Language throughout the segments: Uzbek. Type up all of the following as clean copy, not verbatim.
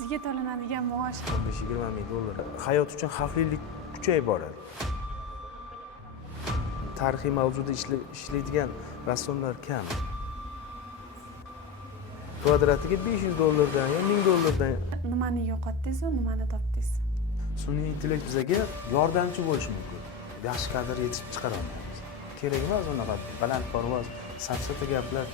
Sizga to'lanadigan maosh 15-20 ming dollar. Hayot uchun xavflilik kuchayib boradi. Tarixiy mavzuda ishlaydigan rassomlar kam. Kvadratiga 500 dollardan yo 1000 dollardan. nimani yo'qotdingiz va nimani topdingiz? Sun'iy intellekt bizga yordamchi bo'lishi mumkin. Yaxshi kadr yetishib chiqara olmaymiz. Kerak emas unaqa balandparvoz, safsata gaplar.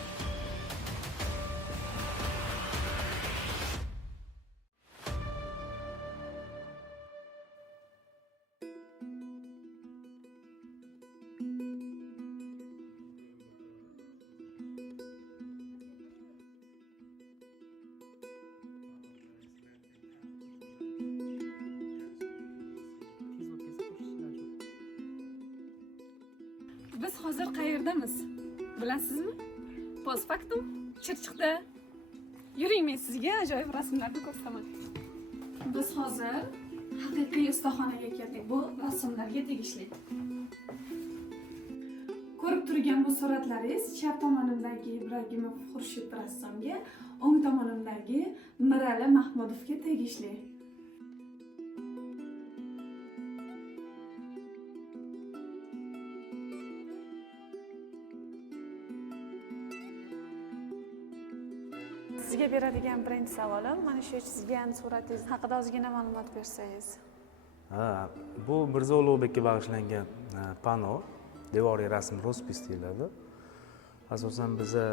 Biz hozir qayerdamiz? Bilasizmi? Postfaktum Chirchiqda. Yuring, men sizga ajoyib rasmlarni ko'rsataman. Biz hozir haqiqiy ustaxonaga keldik. Bu rassomlarga tegishli. Ko'rib turgan bu suratlaringiz chap tomonimdagi Ibragimov Xurshid rassomga, o'ng tomonimdagi Mirali Mahmudovga tegishli. Sizga beradigan birinchi savolim, mana shu chizgan suratingiz haqida ozgina ma'lumot bersangiz. Bu Mirzo Ulug'bekka bag'ishlangan pano, devoriy rasm rospis deyiladi. Asosan biza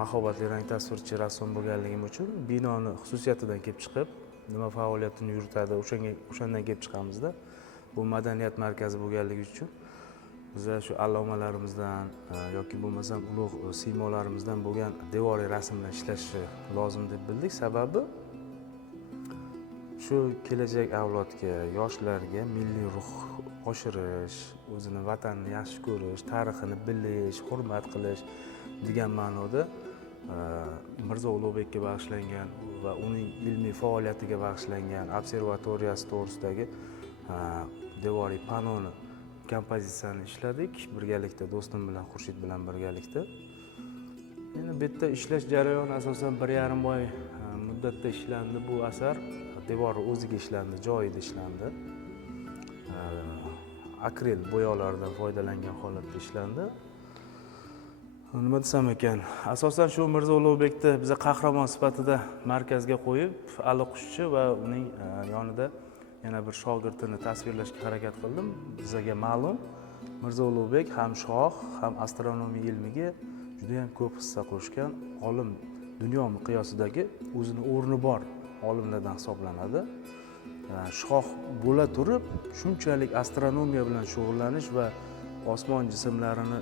mahobatli rang tasvirchi rassom bo'lganligim uchun binoni xususiyatidan kelib chiqib, nima faoliyatini yuritadi, o'shandan kelib chiqamizda. Bu madaniyat markazi bo'lganligi uchun biza shu allomalarimizdan yoki bo'lmasam ulug' siymolarimizdan bo'lgan devoriy rasmlar ishlashi lozim deb bildik. Sababi shu kelajak avlodga, yoshlarga milliy ruh oshirish, o'zini vatanni yaxshi ko'rish, tarixini bilish, hurmat qilish degan ma'noda Mirzo Ulug'bekka bag'ishlangan va uning ilmiy faoliyatiga bag'ishlangan observatoriyasi to'g'risidagi devoriy panoni kompozitsiyani ishladik birgalikda, do'stim bilan, Xurshid bilan birgalikda. Endi bu yerda ishlash jarayoni asosan 1,5 oy muddatda ishlandi. Bu asar devori o'ziga ishlandi, joyida ishlandi. Akril bo'yoqlaridan foydalangan holatda ishlandi. Nima desam ekan, asosan shu Mirzo Ulug'bekni biza qahramon sifatida markazga qo'yib, Ali Qushchi va uning yonida yana bir shogirdini tasvirlashga harakat qildim. Bizga ma'lum, Mirzo Ulug'bek ham shoh, ham astronomiya ilmiga juda ham ko'p hissa qo'shgan olim, dunyo miqyosidagi o'zini o'rni bor olimlardan hisoblanadi. Shoh bo'la turib, shunchalik astronomiya bilan shug'ullanish va osmon jismlarini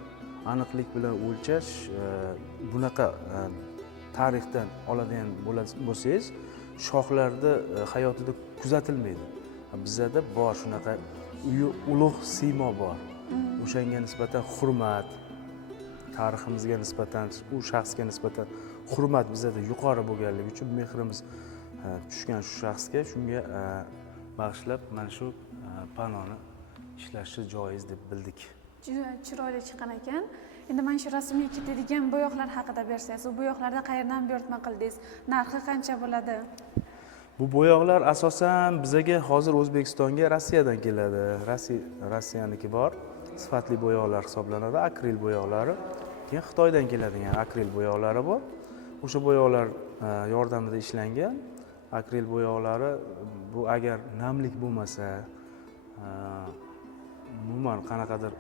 aniqlik bilan o'lchash, bunaqa tarixdan oladigan bo'lsangiz, shohlarda hayotida kuzatilmaydi. Bizda bor shunaqa ulug' siymo bor. O'shanga nisbatan hurmat, tariximizga nisbatan, u shaxsga nisbatan hurmat bizda yuqori bo'lganligi uchun mehrimiz tushgan shu shaxsga, shunga bag'ishlab mana shu panoni ishlashi joiz deb bildik. Juda chiroyli chiqqan ekan. Endi mana shu rasmga ketadigan bo'yoqlar haqida bersangiz, u bo'yoqlarda qayerdan buyurtma qildingiz? Narxi qancha bo'ladi? Bu bo'yoqlar asosan bizaga hozir O'zbekistonga Rossiyadan keladi. Rossiyaniki bor, sifatli bo'yoqlar hisoblanadi, akril bo'yoqlari. Keyin Xitoydan keladigan akril bo'yoqlari bor. O'sha bo'yoqlar yordamida ishlangan. Akril bo'yoqlari bu agar namlik bo'lmasa, umuman qanaqadir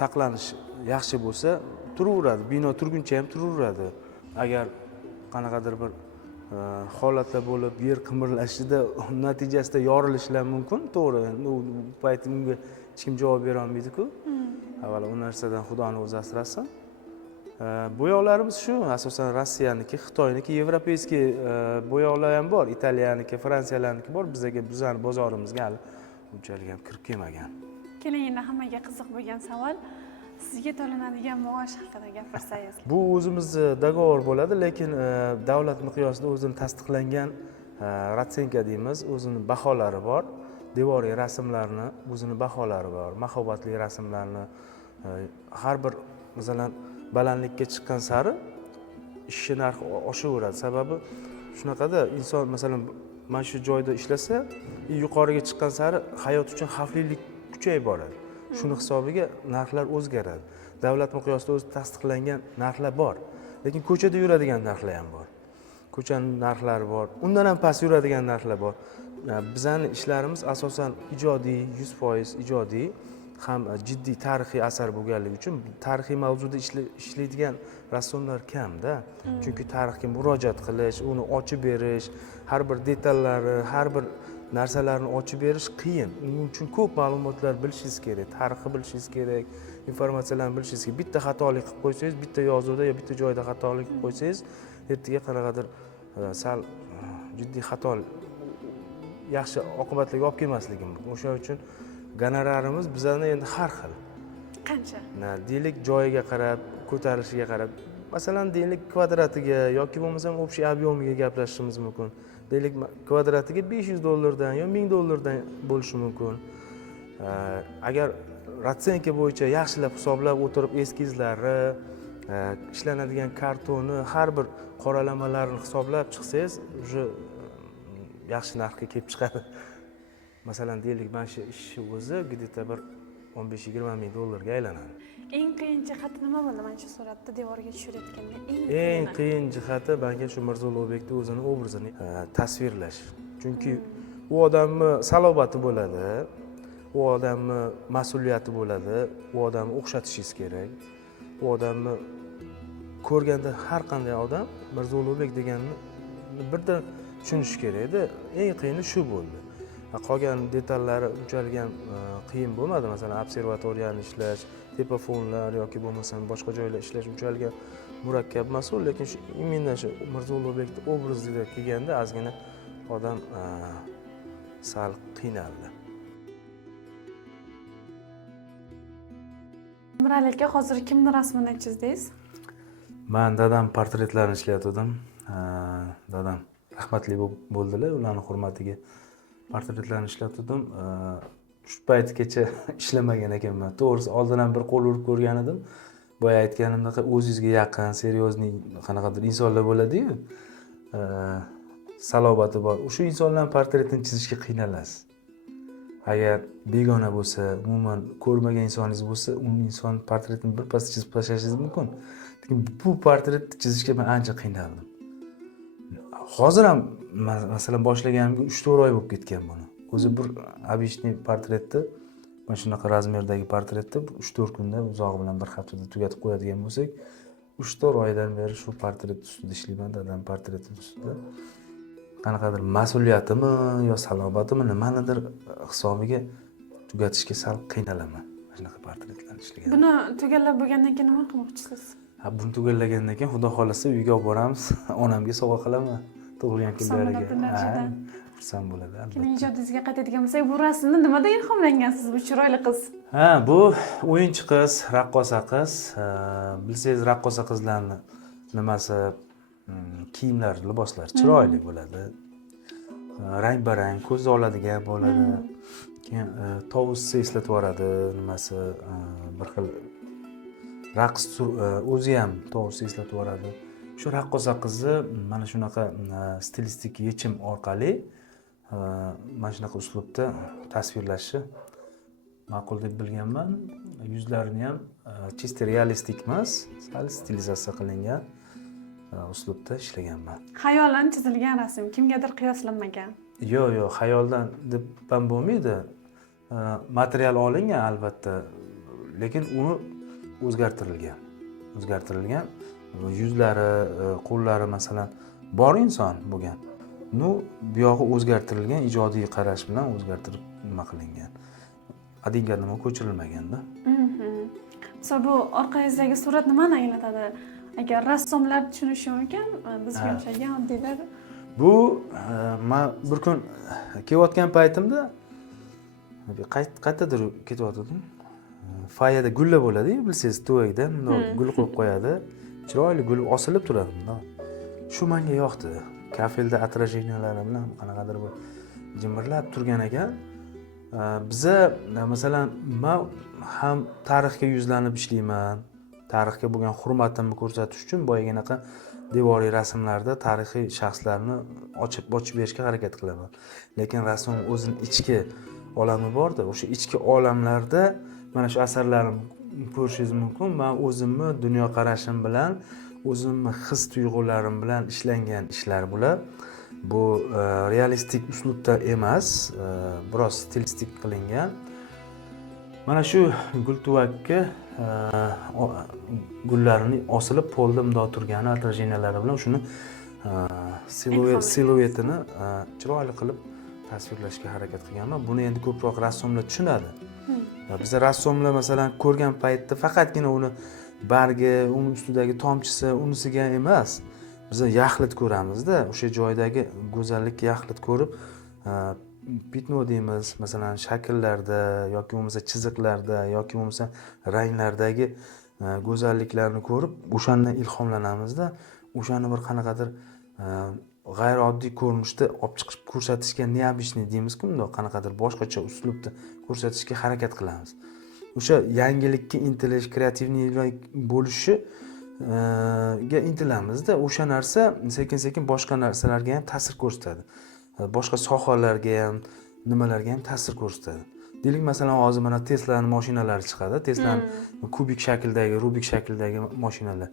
saqlanish yaxshi bo'lsa, turaveradi. Bino turguncha ham turaveradi. Agar qanaqadir bir holatlar bo'lib, yer qimirlashida natijasida yorilishlar mumkin, to'g'ri. U payt bunga hech kim javob bera olmaydi-ku. Avvalo u narsadan Xudoni o'zi asrasin. Bo'yoqlarimiz shu, asosan Rossiyaniki, Xitoyniki, yevropeyskiy bo'yoqlar ham bor, Italiyaniki, Fransiyalarniki bor. Bizani bozorimizga hali unchalik ham kirib kelmagan. Keling, endi hammaga qiziq bo'lgan savol, sizga to'lanadigan maosh haqida gapirsangiz. Bu o'zimizni dogovor bo'ladi, lekin davlat miqyosida o'zini tasdiqlangan ratsenka deymiz, o'zini baholari bor. Devoriy rasmlarni o'zini baholari bor, mahobatli rasmlarni har bir masalan balandlikka chiqqan sari ishchi narxi oshaveradi. Sababi shunaqada inson masalan mana shu joyda ishlasa yuqoriga chiqqan sari hayot uchun xavflilik kuchayib boradi. Shuni hisobiga narxlar o'zgaradi. Davlat miqyosida o'zi tasdiqlangan narxlar bor, lekin ko'chada yuradigan narxlar ham bor. Ko'chaning narxlari bor, undan ham past yuradigan narxlar bor. Bizning ishlarimiz asosan ijodiy, 100% ijodiy, ham jiddiy tarixiy asar bo'lganligi uchun tarixiy mavzuda ishlaydigan rassomlar kamda. Chunki tarixga murojaat qilish, uni ochib berish, har bir detallari, har bir narsalarni ochib berish qiyin. Uning uchun ko'p ma'lumotlar bilishingiz kerak, tarixni bilishingiz kerak, informatsiyalarni bilishingiz kerak. Bitta xatolik qilib qo'ysangiz, bitta yozuvda yo bitta joyda xatolik qilib qo'ysangiz, ertaga qanaqadir sal jiddiy xato yaxshi oqibatlarga olib kelmasligi mumkin. O'shaning uchun gonorarimiz bizlarni endi har xil. Qancha? Deylik joyiga qarab, ko'tarilishiga qarab, masalan deylik kvadratiga yoki bo'lmasam общий объемiga gaplashishimiz mumkin. Deylik kvadratiga $500 yo $1000 bo'lishi mumkin. Agar ratsenka bo'yicha yaxshilab hisoblab o'tirib eskizlari, ishlanadigan kartoni, har bir qoralamalarini hisoblab chiqsangiz, уже yaxshi narxga kelib chiqadi. Masalan deylik mana shu ishni o'zi где-то bir $15-20 ming dollarga aylanadi. Eng qiyin jihati nima bo'ldi mana shu suratni devorga tushirayotganda? Eng qiyin jihati menga shu Mirzo Ulug'bekning o'zini obrazini tasvirlash. Chunki u odamni salobati bo'ladi, u odamni mas'uliyati bo'ladi, u odamni o'xshatishingiz kerak. U odamni ko'rganda har qanday odam Mirzo Ulug'bek deganini birdan tushunish kerak edi. Eng qiyini shu bo'ldi. Qolgan detallari unchalik ham qiyin bo'lmadi. Masalan, observatoriyani ishlash, tepafonlar yoki bo'lmasam boshqa joylar ishlash unchalik ham murakkab emas, lekin shu imенно shu Mirzo Ulug'bekning obraziga kelganda ozgina odam sal qiynaldi. Mirali aka, hozir kimni rasmini chizdingiz? Men dadam portretlarini ishlatdim. Dadam rahmatli bo'ldilar, ularning hurmatiga portretlarni ishlatdim. Shu paytgacha ishlamagan ekanman. To'g'risi oldin ham bir qo'l urib ko'rgan edim. Boya aytganimdek o'zingizga yaqin, seriozniy qanaqadir insonlar bo'ladi-yu. Salobati bor. O'sha insonlarning portretini chizishga qiynalasiz. Agar begona bo'lsa, umuman ko'rmagan insoningiz bo'lsa, u inson portretini birpas chizib tashlashingiz mumkin. Lekin bu portretni chizishga men ancha qiynaldim. Hozir ham masalan boshlaganimga 3-4 oy bo'lib ketgan buni. O'zi bir обычный portretni, mana shunaqa razmerdagi portretni 3-4 kunda, uzog'i bilan bir haftada tugatib qo'yadigan bo'lsak, 3-4 oydan beri shu portret ustida ishlayman, dadam portreti ustida. Qanaqadir mas'uliyatimi yo salobatimi nimanidir hisobiga tugatishga sal qiynalaman. Mana shunaqa portretlarni ishlagan. Buni tugallab bo'lgandan keyin nima qilmoqchisiz? Buni tugallagandan keyin xudo xolasa uyga olib boramiz, onamga sovg'a qilaman. Tug'ilgan kunlariga. Xursand bo'ladi albatta. Keyin ijodingizga qaytadigan bo'lsak, bu rasmni nimadan ilhomlangansiz, bu chiroyli qiz? Bu o'yinchi qiz, raqqosa qiz. Bilsangiz, raqqosa qizlarni nimasi, kiyimlar, liboslar chiroyli bo'ladi. Rang-barang, ko'z oladigan bo'ladi. Keyin tovusni eslatib yuboradi, nimasi, bir xil raqs o'zi ham tovusni eslatib yuboradi. Shu raqqosa qizni mana shunaqa stilistik yechim orqali mana shunaqa uslubda tasvirlashi ma'qul deb bilganman. Yuzlarini ham чисто realistik emas, sal stilizatsiya qilingan uslubda ishlaganman. Xayolan chizilgan rasm, kimgadir qiyoslanmagan. Yo'q, xayoldan deb ham bo'lmaydi. Material olingan albatta, lekin uni o'zgartirilgan. Yuzlari, qo'llari masalan bor inson bo'lgan. Bu yog'i o'zgartirilgan, ijodiy qarash bilan o'zgartirib nima qilingan. Adinga nima ko'chirilmaganda. Masalan, bu orqangizdagi surat nimani anglatadi? Agar rassomlar tushunishi mumkin, bizga o'xshagan oddiylar. Bu men bir kun kelayotgan paytimda qayerdadir ketayotgandim. Foyada gullar bo'ladi-ku, bilsangiz, tuvakdan gul qo'yib qo'yadi. Chiroyli gul osilib turadi. Shu menga yoqdi. Kafelda отражениялari bilan qanaqadir bir jimirlab turgan ekan. Biza masalan men ham tarixga yuzlanib ishlayman. Tarixga bo'lgan hurmatimni ko'rsatish uchun boyaginaqa devoriy rasmlarda tarixiy shaxslarni ochib berishga harakat qilaman. Lekin rassom o'zining ichki olami borda, o'sha ichki olamlarda mana shu asarlarimni ko'rishingiz mumkin. Men o'zimni dunyoqarashim bilan, o'zimni his tuyg'ularim bilan ishlangan ishlar bular. Bu realistik uslubda emas, biroz stilistik qilingan. Mana shu gultuvakka gullarini osilib polda bundoq turgani отражениялari bilan shuni siluetini chiroyli qilib tasvirlashga harakat qilganman. Buni endi ko'proq rassomlar tushunadi. Biz rassomlar masalan ko'rgan paytda faqatgina uni bargi, uning ustidagi tomchisi, unisiga emas, biz yaxlit ko'ramizda, o'sha joydagi go'zallikni yaxlit ko'rib, pitno deymiz, masalan shakllarda yoki bo'lmasa chiziqlarda yoki bo'lmasa ranglardagi go'zalliklarni ko'rib, o'shandan ilhomlanamizda, o'shani bir qanaqadir g'ayrioddiy ko'rinishda olib chiqib ko'rsatishga необычный deymiz-ku, bundoq qanaqadir boshqacha uslubda ko'rsatishga harakat qilamiz. O'sha yangilikka intilish, kreativniy bo'lishi ga intilamizda, o'sha narsa sekin-sekin boshqa narsalarga ham ta'sir ko'rsatadi. Boshqa sohalarga ham, nimalarga ham ta'sir ko'rsatadi. Deylik, masalan, hozir mana Tesla'ning mashinalari chiqadi. Tesla'ning kubik shakldagi, rubik shakldagi mashinalar.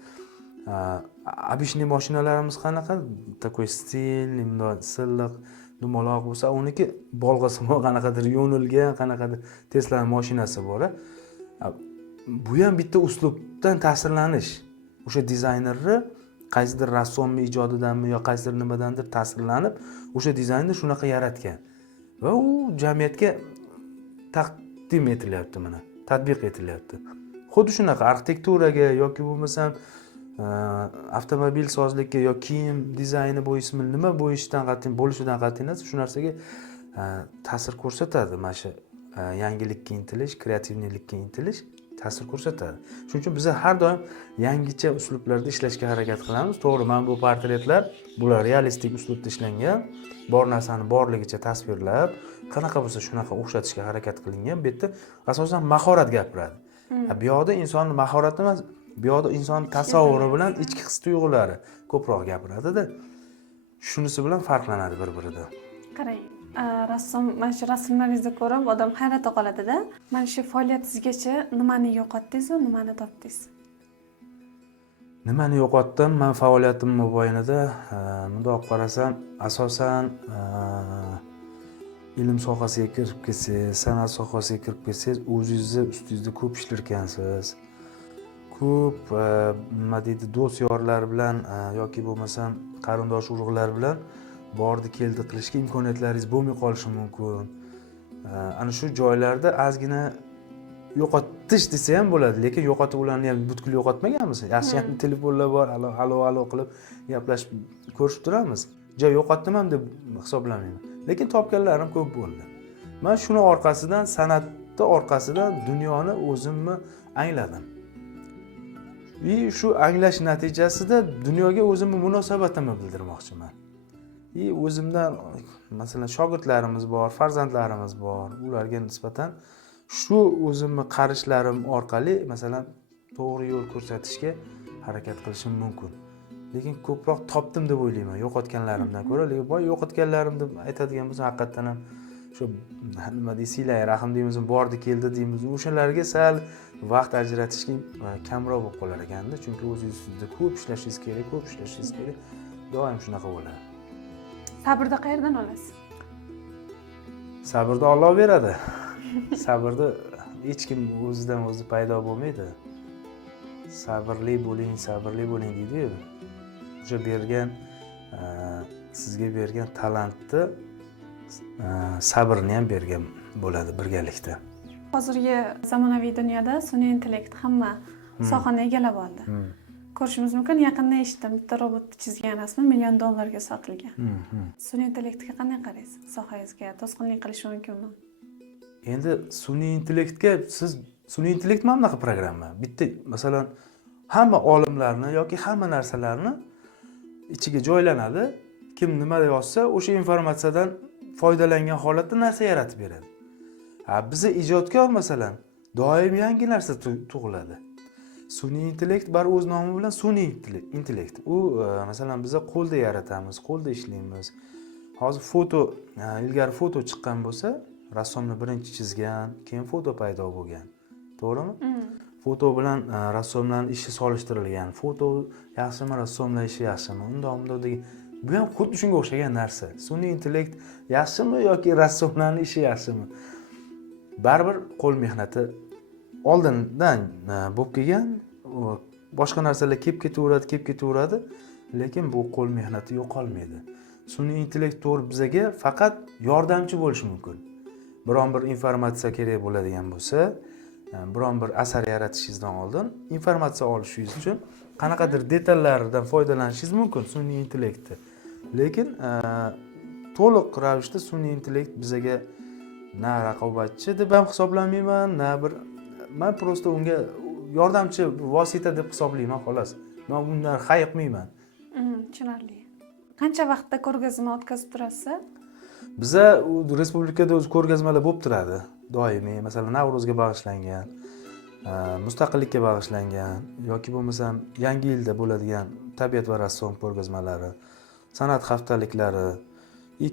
Обычный mashinalarimiz qanaqa? Такой stilli, silliq, dumaloq bo'lsa, uniki bolg'asimo qanaqadir yo'nilgan, qanaqadir Tesla'ning mashinasi bor. Bu ham bitta uslubdan ta'sirlanish. O'sha dizaynerni qaysidir rassomning ijodidanmi yo qaysidir nimadandir ta'sirlanib, o'sha dizaynni shunaqa yaratgan va u jamiyatga taqdim etilyapti, mana tatbiq etilyapti. Xuddi shunaqa arxitekturaga yoki bo'lmasam avtomobil sozlikka yo kiyim dizayni bo'yismi, nima bo'lishidan qat'iy nazar shu narsaga ta'sir ko'rsatadi. Mana shu yangilikka intilish, kreativlikka intilish ta'sir ko'rsatadi. Shuning uchun biz har doim yangicha uslublarda ishlashga harakat qilamiz. To'g'ri, mana bu portretlar, bular realistik uslubda ishlangan, bor narsani borligicha tasvirlab, qanaqa bo'lsa shunaqa o'xshatishga harakat qilingan. Bu yerda asosan mahorat gapiradi. Bu yoqda insonning mahorati emas, bu yoqda inson tasavvuri bilan ichki his tuyg'ulari ko'proq gapiradi-da. Shunisi bilan farqlanadi bir-biridan. Qarang, rassom mana shu rasmlaringizni ko'rib odam hayratda qoladi-da. Mana shu faoliyatingizgacha nimani yo'qotdingiz va nimani topdingiz? Nimani yo'qotdim? Men faoliyatim mobaynida bundoq qarasam, asosan ilm sohasiga kirib kelsangiz, san'at sohasiga kirib kelsangiz, o'zingizni ustingizda ko'p ishlarkansiz. Ko'p nima deydi, do'st yorlar bilan yoki bo'lmasam qarindosh urug'lar bilan bordi keldi qilishga imkoniyatlaringiz bo'lmay qolishi mumkin. Ana shu joylarda ozgina yo'qotish desa ham bo'ladi, lekin yo'qotib ularni ham butkul yo'qotmaganmiz. Yaxshi telefonlar bor, alo qilib gaplashib ko'rishib turamiz. Joy yo'qotdim ham deb hisoblamayman. Lekin topganlarim ko'p bo'ldi. Men shuni orqasidan, san'atning orqasidan dunyoni o'zimni angladim. Va shu anglash natijasida dunyoga o'zimni munosabatimni bildirmoqchiman. O'zimdan masalan shogirdlarimiz bor, farzandlarimiz bor. Ularga nisbatan shu o'zimni qarashlarim orqali masalan to'g'ri yo'l ko'rsatishga harakat qilishim mumkin. Lekin ko'proq topdim deb o'ylayman yo'qotganlarimdan ko'ra. Lekin boy yo'qotganlarim deb aytadigan bo'lsam, haqiqatan ham shu nima deysizlar, rahim deymiz, bordi keldi deymiz. O'shalarga sal vaqt ajratishga kamroq bo'lib qolar ekanda, chunki o'zingizda ko'p ishlashingiz kerak. Doim shunaqa bo'ladi. Sabrni qayerdan olasiz? Sabrni Alloh beradi. Sabrni hech kim o'zidan o'zi paydo bo'lmaydi. Sabrli bo'ling deydi-ku. O'sha bergan sizga bergan talantni sabrni ham bergan bo'ladi birgalikda. Hozirgi zamonaviy dunyoda sun'iy intellekt hamma sohani egallab oldi. Ko'rishimiz mumkin, yaqinda eshitdim, bitta robotni chizgan rasmi $1 million ga sotilgan. Sun'iy intellektga qanday qaraysiz? Sohangizga to'sqinlik qilishi mumkinmi? Endi sun'iy intellektga siz sun'iy intellekt mana bunaqa programma. Bitta masalan hamma olimlarni yoki hamma narsalarni ichiga joylanadi. Kim nima yozsa, o'sha informatsiyadan foydalangan holatda narsa yaratib beradi. Bizi ijodkor masalan doim yangi narsa tug'iladi. Sun'iy intellekt baribir o'z nomi bilan sun'iy intellekt. U masalan biza qo'lda yaratamiz, qo'lda ishlaymiz. Hozir foto, ilgari foto chiqqan bo'lsa, rassomlar birinchi chizgan, keyin foto paydo bo'lgan. To'g'rimi? Foto bilan rassomlarning ishi solishtirilgan. Foto yaxshimi, rassomlar ishi yaxshimi? Undoq degan. Bu ham xuddi shunga o'xshagan narsa. Sun'iy intellekt yaxshimi yoki rassomlarning ishi yaxshimi? Baribir qo'l mehnati oldindan bo'lib kelgan, boshqa narsalar kelib ketaveradi, lekin bu qo'l mehnati yo'qolmaydi. Sun'iy intellekt to'g'ri bizaga faqat yordamchi bo'lishi mumkin. Biron bir informatsiya kerak bo'ladigan bo'lsa, biron bir asar yaratishingizdan oldin informatsiya olishingiz uchun qanaqadir detallardan foydalanishingiz mumkin sun'iy intellektni. Lekin to'liq ravishda sun'iy intellekt bizaga na raqobatchi deb ham hisoblamayman, na bir men prosta unga yordamchi vosita deb hisoblayman xolos. Men undan hayiqmayman. Tushunarli. Qancha vaqtda ko'rgazma o'tkazib turasiz? Biza respublikada o'z ko'rgazmalar bo'lib turadi. Doimiy, masalan, Navro'zga bag'ishlangan, mustaqillikka bag'ishlangan yoki bo'lmasam yangi yilda bo'ladigan tabiat va rassom ko'rgazmalari, san'at haftaliklari,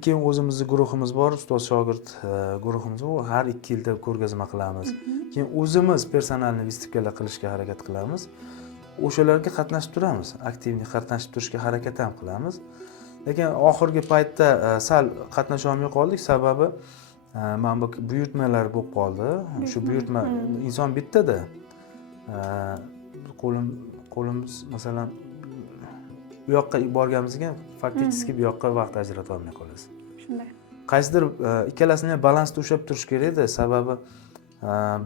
keyin o'zimizning guruhimiz bor, ustoz shogird guruhimiz bor. Har 2 yilda ko'rgazma qilamiz. Keyin o'zimiz personalni vystavkalar qilishga harakat qilamiz. O'shalarga qatnashib turamiz. Aktivniy qatnashib turishga harakat ham qilamiz. Lekin oxirgi paytda sal qatnasha olmay qoldik, sababi mana bu buyurtmalar bo'lib qoldi. Shu buyurtma inson bittada qo'limiz masalan bu yoqqa borganimizga faktiski bu yoqqa vaqt ajrata olmay qolasiz. Shunday. Qaysidir ikkalasini ham balansda ushlab turish kerak-da, sababi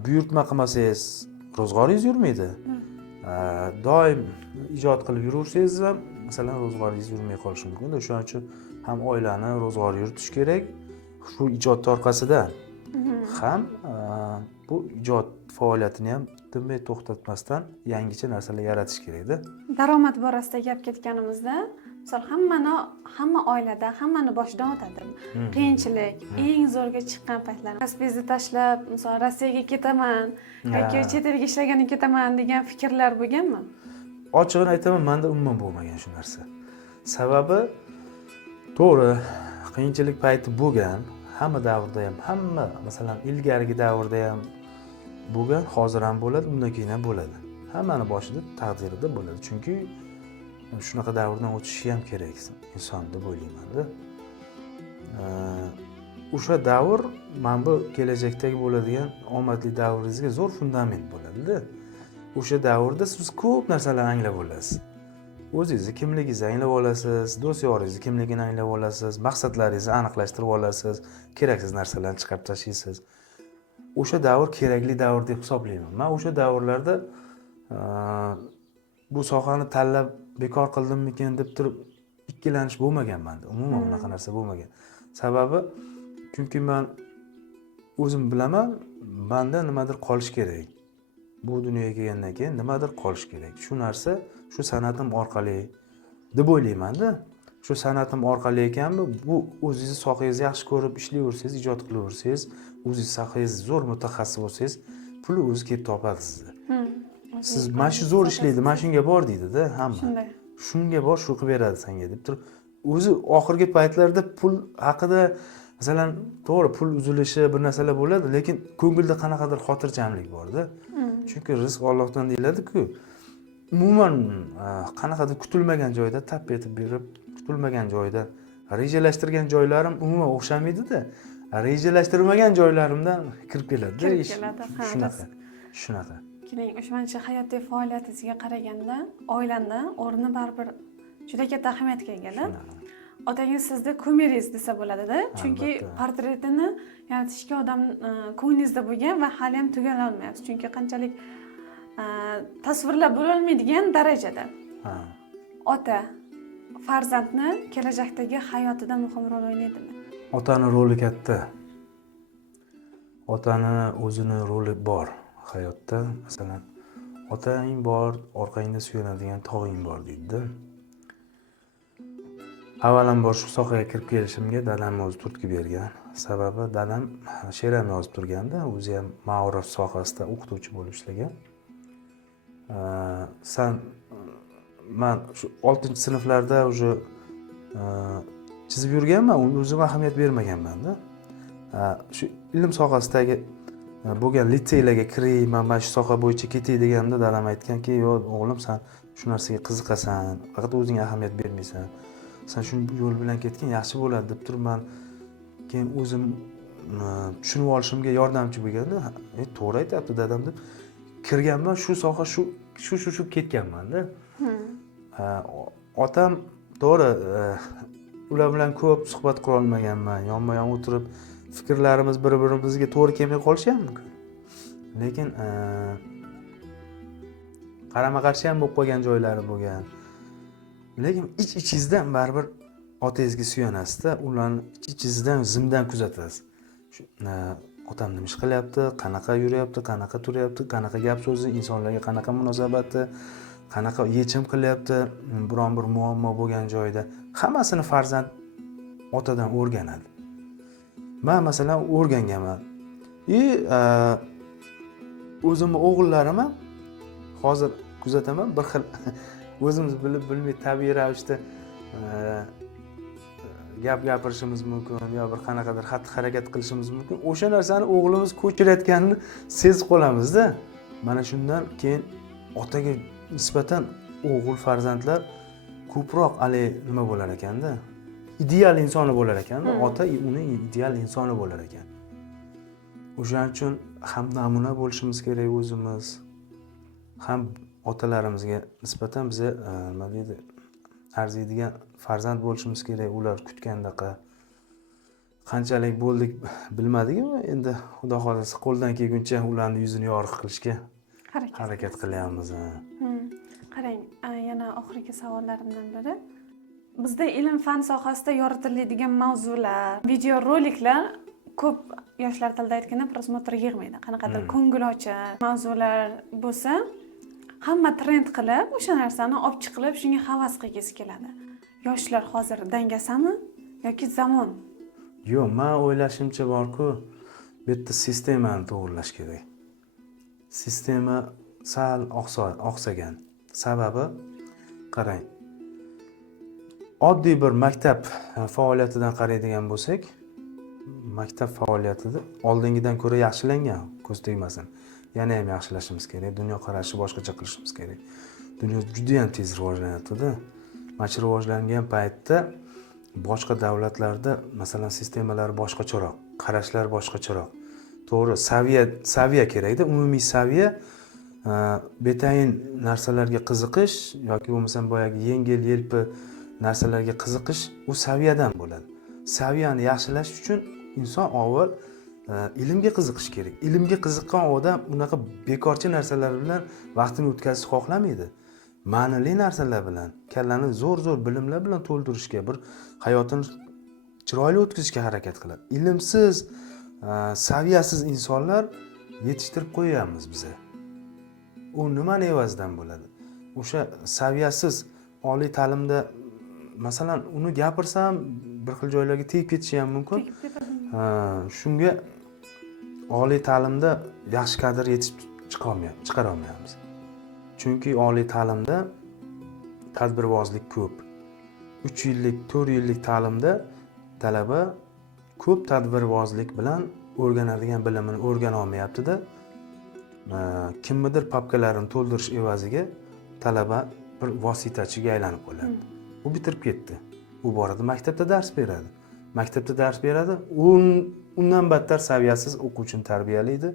buyurtma qilmasangiz ro'zg'oringiz yurmaydi. Doim ijod qilib yuraversangiz ham masalan ro'zg'oringiz yurmay qolishi mumkin. Shuning uchun ham oilani ro'zg'or yuritish kerak. Shu ijod orqasidan ham bu ijod faoliyatini ham tinmay to'xtatmasdan yangicha narsalar yaratish kerak-da. Daromad borasida gap ketganimizda, misol hamma oilada hammani boshidan o'tadi. Qiyinchilik, eng zo'rga chiqqan paytlar. Kasbingizni tashlab, misol Rossiyaga ketaman yoki chet elga ishlagani ketaman degan fikrlar bo'lganmi? Ochig'ini aytaman, menda umuman bo'lmagan shu narsa. Sababi to'g'ri, qiyinchilik payti bo'lgan, hamma davrda ham, hamma masalan ilgarigi davrda ham bo'lgan, hozir ham bo'ladi, undan keyin ham bo'ladi. Hammani boshida taqdirida bo'ladi. Chunki shunaqa davrdan o'tishi ham kerak inson deb o'ylayman-da. O'sha davr mana bu kelajakdagi bo'ladigan omadli davringizga zo'r fundament bo'ladi-da. O'sha davrda siz ko'p narsalarni anglab olasiz. O'zingizni kimligingizni anglab olasiz, do'styoringizni kimligini anglab olasiz, maqsadlaringizni aniqlashtirib olasiz, keraksiz narsalarni chiqarib tashlaysiz. O'sha davr kerakli davr deb hisoblayman. Men o'sha davrlarda bu sohani tanlab bekor qildimmikin deb turib ikkilanish bo'lmagan menda. Umuman unaqa narsa bo'lmagan. Sababi chunki men o'zim bilaman, menda nimadir qolish kerak. Bu dunyoga kelgandan keyin nimadir qolish kerak. Shu narsa shu san'atim orqali deb o'ylayman-da. Shu san'atim orqali ekanmi, bu o'zingizni sohangizni yaxshi ko'rib ishlayversangiz, ijod qilaversangiz, o'zingiz sohangizni zo'r mutaxassis bo'lsangiz, pulni o'zi kelib topadi sizni. Siz mana shu zo'r ishlaydi, mana shunga bor deydi-da hamma. Shunday. Shunga bor, shu qilib beradi senga deb turib, o'zi oxirgi paytlarda pul haqida masalan, to'g'ri pul uzilishi bir narsalar bo'ladi, lekin ko'ngilda qanaqadir xotirjamlik bor-da. Chunki rizq Allohdan deyiladi-ku. Umuman qanaqadir kutilmagan joyda tap etib berib, kutilmagan joyda rejalashtirgan joylarim umuman o'xshamaydi-da. Rejalashtirmagan joylarimdan kirib keladi-da ish. Shunaqa. Keling, o'shancha hayotiy faoliyatingizga qaraganda, oilanda o'rni baribir juda katta ahamiyatga ega-da. Otangiz sizda kumiringiz desa bo'ladi-da, chunki portretini yaratishga odam ko'nglingizda bo'lgan va hali ham tugala olmayapsiz. Chunki qanchalik tasvirlab bo'la olmaydigan darajada. Ota farzandni kelajakdagi hayotida muhim rol o'ynaydimi? Otani roli katta. Otani o'zini roli bor hayotda. Masalan, otang bor, orqangda suyanadigan tog'ing bor deydi-da. Avvalambor shu sohaga kirib kelishimga dadam o'zi turtki bergan. Sababi dadam she'r ham yozib turganda, o'zi ham ma'rif sohasida o'qituvchi bo'lib ishlagan. San man shu 6-sinflarda уже chizib yurganman, o'zim ahamiyat bermaganman-da. Shu ilm sohasidagi bo'lgan litseylarga kiray, mana shu soha bo'yicha ketay deganimda dadam aytganki, "Yo'q, o'g'lim, san shu narsaga qiziqasan, faqat o'zingga ahamiyat bermaysan. Sen shu yo'l bilan ketgan yaxshi bo'ladi" deb turibman. Keyin o'zim tushunib olishimga yordamchi bo'lganda, "To'g'ri aytibdi dadam" deb kirganman, shu soha shu ketganman-da. Otam to'g'ri, ular bilan ko'p suhbat qura olmaganman. Yonma-yon o'tirib fikrlarimiz bir-birimizga to'g'ri kelmay qolishi ham mumkin. Lekin qarama-qarshi ham bo'lib qolgan joylari bo'lgan. Lekin ich-ichingizdan baribir otangizga suyanasiz-da, ularni ich-ichingizdan zimdan kuzatasiz. Shu otam nima ish qilyapti, qanaqa yuryapti, qanaqa turyapti, qanaqa gap so'zi, insonlarga qanaqa munosabati, qanaqa yechim qilyapti, biron bir muammo bo'lgan joyda hammasini farzand otadan o'rganadi. Men masalan o'rganganman. O'zimni o'g'illarim ham hozir kuzataman, bir xil o'zimiz bilib bilmay tabiiy ravishda gap gapirishimiz mumkin, yo bir qanaqadir xatti-harakat qilishimiz mumkin. O'sha narsani o'g'limiz ko'chirayotganini sezib qolamiz-da. Mana shundan keyin otaga nisbatan o'g'il farzandlar ko'proq nima bo'lar ekanda? Ideal insoni bo'lar ekanda, ota uning ideal insoni bo'lar ekan. O'shaning uchun ham namuna bo'lishimiz kerak o'zimiz, ham otalarimizga nisbatan biza nima deydi, arziydigan farzand bo'lishimiz kerak. Ular kutgandaqa qanchalik bo'ldik bilmadik-ku, endi Xudo xolasa qo'ldan kelguncha ularni yuzini yorug' qilishga harakat qilyapmiz. Qarang, yana oxirgi savollarimdan biri. Bizda ilm-fan sohasida yoritiladigan mavzular, videoroliklar ko'p yoshlar tilida aytganda prosmotr yig'maydi. Qanaqadir ko'ngilochar mavzular bo'lsa, hamma trend qilib, o'sha narsani olib chiqilib, shunga havas qilgisi keladi. Yoshlar hozir dangasami yoki zamon? Yo'q, men o'ylashimcha borku, bu yerda sistemani to'g'irlash kerak. Sistema sal oqsagan. Sababi, qarang, oddiy bir maktab faoliyatidan qaraydigan bo'lsak, maktab faoliyatida oldingidan ko'ra yaxshilangan, ko'z tegmasin. Yana ham yaxshilashimiz kerak, dunyo qarashni boshqacha qilishimiz kerak. Dunyo juda ham tez rivojlanyapti-da. Mana shu rivojlangan paytda boshqa davlatlarda masalan sistemalari boshqacharoq, qarashlar boshqacharoq. To'g'ri, saviya kerak-da, umumiy saviya, betayin narsalarga qiziqish yoki bo'lmasam boyagi yengil-yelpi narsalarga qiziqish u saviyadan bo'ladi. Saviyani yaxshilash uchun inson avval ilmga qiziqish kerak. Ilmga qiziqqan odam unaqa bekorchi narsalar bilan vaqtini o'tkazishni xohlamaydi. Ma'nili narsalar bilan, kallani zo'r bilimlar bilan to'ldirishga, bir hayotini chiroyli o'tkazishga harakat qiladi. Ilmsiz, saviyasiz insonlar yetishtirib qo'yamiz biz. U nimani evazidan bo'ladi? O'sha saviyasiz oliy ta'limda masalan uni gapirsam bir xil joylarga tegib ketishi ham mumkin. Shunga oliy ta'limda yaxshi kadr yetishib chiqara olmayapmiz. Chunki oliy ta'limda tadbirvozlik ko'p. 3 yillik, 4 yillik ta'limda talaba ko'p tadbirvozlik bilan o'rganadigan bilimini o'rgana olmayapti-da. Kimnidir papkalarini to'ldirish evaziga talaba bir vositachiga aylanib qoladi. U bitirib ketdi. U boradi maktabda dars beradi. Maktabda dars beradi, undan battar saviyasiz o'quvchini tarbiyalaydi.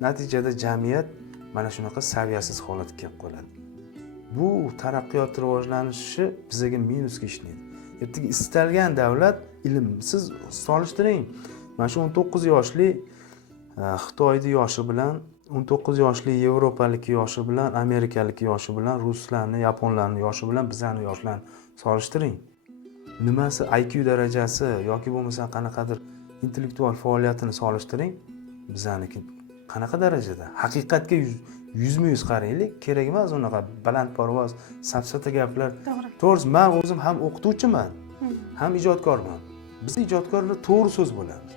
Natijada jamiyat mana shunaqa saviyasiz holatga kelib qoladi. Bu taraqqiyot rivojlanishi bizga minusga ishlaydi. Ertaga istalgan davlat ilmsiz solishtiring. Mana shu 19 yoshli Xitoyning yoshi bilan 19 yoshli Yevropalik yoshi bilan, Amerikalik yoshi bilan, ruslarning, yaponlarning yoshi bilan bizning yoshlarni solishtiring. Nimasi IQ darajasi yoki bo'lmasa qanaqadir intellektual faoliyatini solishtiring. Bizniki qanaqa darajada? Haqiqatga 100% qaraylik. Kerak emas unaqa balandparvoz, safsata gaplar. To'g'ri, men o'zim ham o'qituvchiman, ham ijodkorman. Biz ijodkorlar to'g'ri so'z bo'lamiz.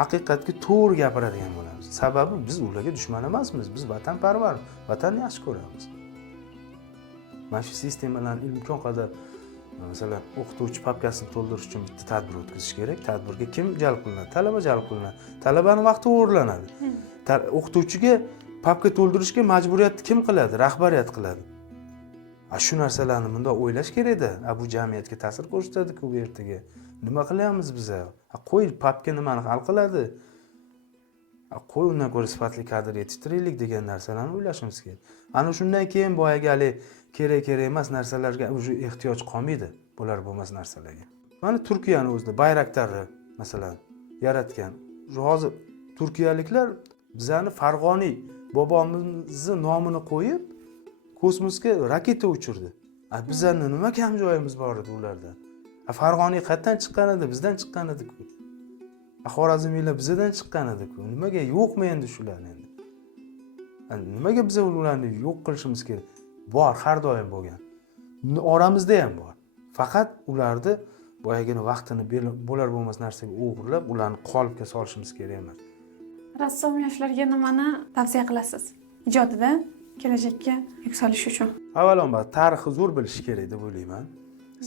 haqiqatga to'g'ri gapiradigan bo'lamiz. Sababi biz ularga dushman emasmiz. Biz vatanparvar, vatanni yaxshi ko'ramiz. Mana shu sistemalarni imkon qadar masalan, o'qituvchi papkasini to'ldirish uchun bitta tadbir o'tkazish kerak. Tadbirga kim jalb qilinadi? Talaba jalb qilinadi. Talabaning vaqti o'g'irlanadi. O'qituvchiga papka to'ldirishga majburiyatni kim qiladi? Rahbariyat qiladi. Shu narsalarni bundoq o'ylash kerak-da. Bu jamiyatga ta'sir ko'rsatadi-ku bu ertaga. Nima qilyapmiz biz? Qo'y papka nimani hal qiladi? Qo'y undan ko'ra sifatli kadr yetishtiraylik degan narsalarni o'ylashimiz kerak. Ana shundan keyin boyaga kerak emas narsalarga o'zi ehtiyoj qolmaydi. Bular bo'lmas narsalarga. Mana Turkiyani o'zida Bayraktarni masalan yaratgan. Hozir turkiyaliklar bizani Farg'oniy bobomizni nomini qo'yib kosmosga raketa uchirdi. Bizlarning nima kam joyimiz bor edi ularda? Farg'oniy qayerdan chiqqan edi? Bizdan chiqqan edi-ku. Xorazmiylar bizdan chiqqan edi-ku. Nimaga yo'qmi endi shular endi? Nimaga biz ularni yo'q qilishimiz kerak? Bor, har doim bo'lgan. Oramizda ham bor. Faqat ularni boyagina vaqtini bo'lar bo'lmas narsaga o'g'irlab, ularni qolipga solishimiz kerak emas. Rassom yoshlarga nimani tavsiya qilasiz? Ijodida kelajakka yuksalish uchun. Avvalambor tarixni zo'r bilish kerak deb o'ylayman.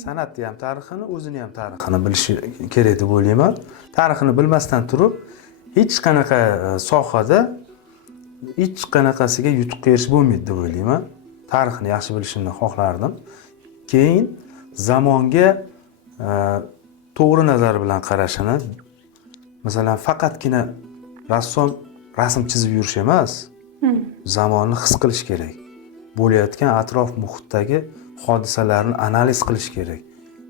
San'atni ham tarixini, o'zini ham tarixini bilishi kerak deb o'ylayman. Tarixini bilmasdan turib, hech qanaqa sohada hech qanaqasiga yutuqqa erishib bo'lmaydi deb o'ylayman. Tarixni yaxshi bilishimni xohlardim. Keyin zamonga to'g'ri nazar bilan qarashini, masalan, faqatgina rassom rasm chizib yurish emas, zamonni his qilish kerak. Bo'layotgan atrof muhitdagi hodisalarni analiz qilish kerak.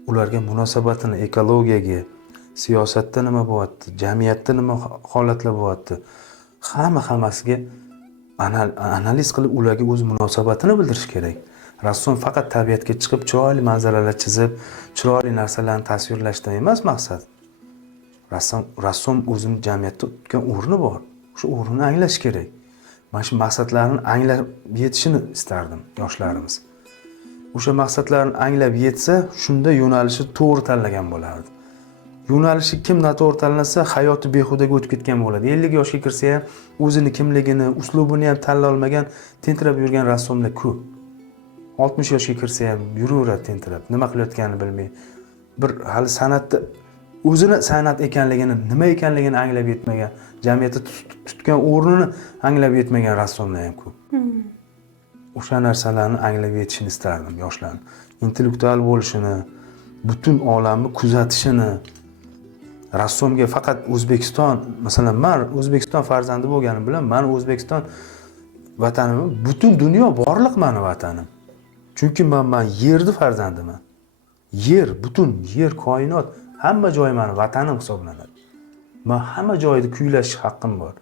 Ularga munosabatini ekologiyaga, siyosatda nima bo'lyapti, jamiyatda nima holatlar bo'lyapti, hammasiga analiz qilib ularga o'z munosabatini bildirish kerak. Rassom faqat tabiatga chiqib chiroyli manzaralar chizib, chiroyli narsalarni tasvirlashdan emas maqsad. Rassom o'zining jamiyatda tutgan o'rni bor. Shu o'rnini anglash kerak. Mana shu maqsadlarni anglab yetishini istardim yoshlarimiz. O'sha maqsadlarni anglab yetsa, shunda yo'nalishi to'g'ri tanlagan bo'lardi. Yo'nalishi kim noto'g'ri tanlasa, hayoti behudaga o'tib ketgan bo'ladi. 50 yoshga kirsa ham o'zini kimligini, uslubini ham tanlay olmagan, tentirab yurgan rassomlar ko'p. 60 yoshga kirsa ham yuraveradi tentirab, nima qilayotganini bilmay. Bir hali san'atda o'zini san'at ekanligini, nima ekanligini anglab yetmagan, jamiyatda tutgan o'rnini anglab yetmagan rassomlar ham ko'p. O'sha narsalarni anglab yetishini istardim yoshlarning. Intellektual bo'lishini, butun olamni kuzatishini. Rassomga faqat O'zbekiston, masalan, men O'zbekiston farzandi bo'lganim bilan, men O'zbekiston vatanimni, butun dunyo borliq meni vatanim. Chunki men yerni farzandiman. Yer, butun yer, koinot, hamma joy meni vatanim hisoblanadi. Men hamma joyda kuylash haqqim bor.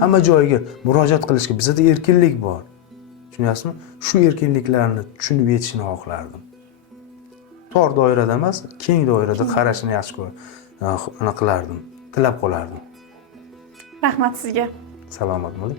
Hamma joyga murojaat qilishga bizda erkinlik bor. Tushunyapsizmi? Shu erkinliklarni tushunib yetishni xohlardim. Tor doirada emas, keng doirada qarashni yaxshi qilardim, tilab qolardim. Rahmat sizga. Salomat bo'ling.